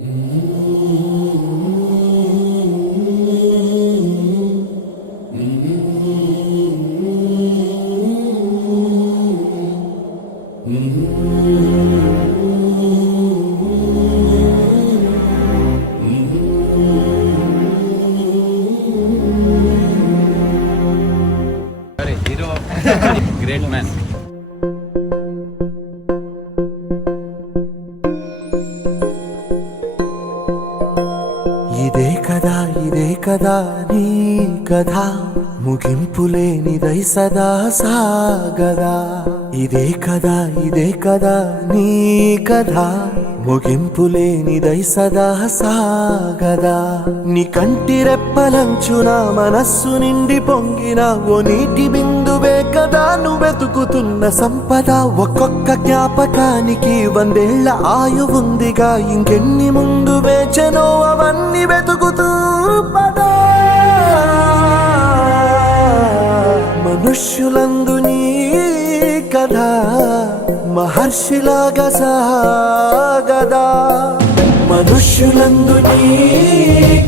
Great man. ఇదే కదా నీ కథ ముగింపులేనిదై సదా సాగదా. ఇదే కదా నీ కథ ముగింపులేనిదై సదా సాగదా. నీ కంటి రెప్పలంచున మనస్సు నిండి పొంగిన ఓ నీటి బిందువే కదా నువ్వెతుకుతున్న సంపద. ఒక్కొక్క జ్ఞాపకానికి 100 ఏళ్ల ఆయువుందిగా, ఇంకెన్ని ముందు వేచనో అవన్నీ వెతుకుతూ పదా. మనుష్యులందు నీ కథ మహర్షిలాగా సాగదా. మనుష్యులందు నీ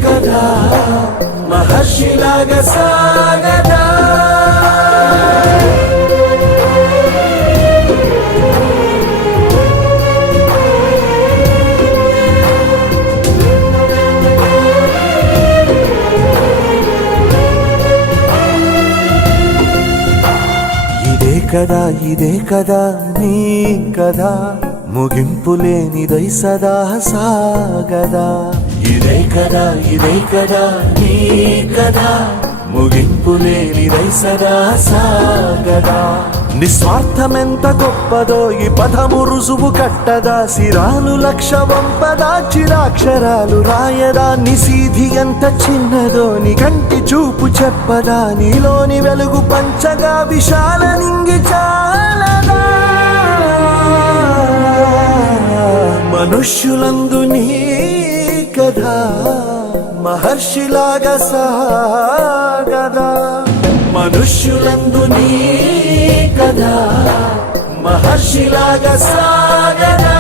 కథ మహర్షిలాగా సాగదా. ఇదే కదా నీ కథ ముగింపులేనిదై సదా సాగదా. ఇదే కదా నీ కథ ముగింపులేనిదై సదా సాగదా. నిస్వార్థమెంత గొప్పదో ఈ పదము రుజువు కట్టదా. సిరాలు లక్ష వంపదా, చిరాక్షరాలు రాయదా. నిశీధి ఎంత చిన్నదో నీ కంటి చూపు చెప్పదా. నీలోని వెలుగు పంచగా విశాల నింగి చాలదా. మనుష్యులందు నీ కథ మహర్షిలాగా సాగదా. మనుష్యులందు నీ కథ మహర్షిలాగా సాగదా.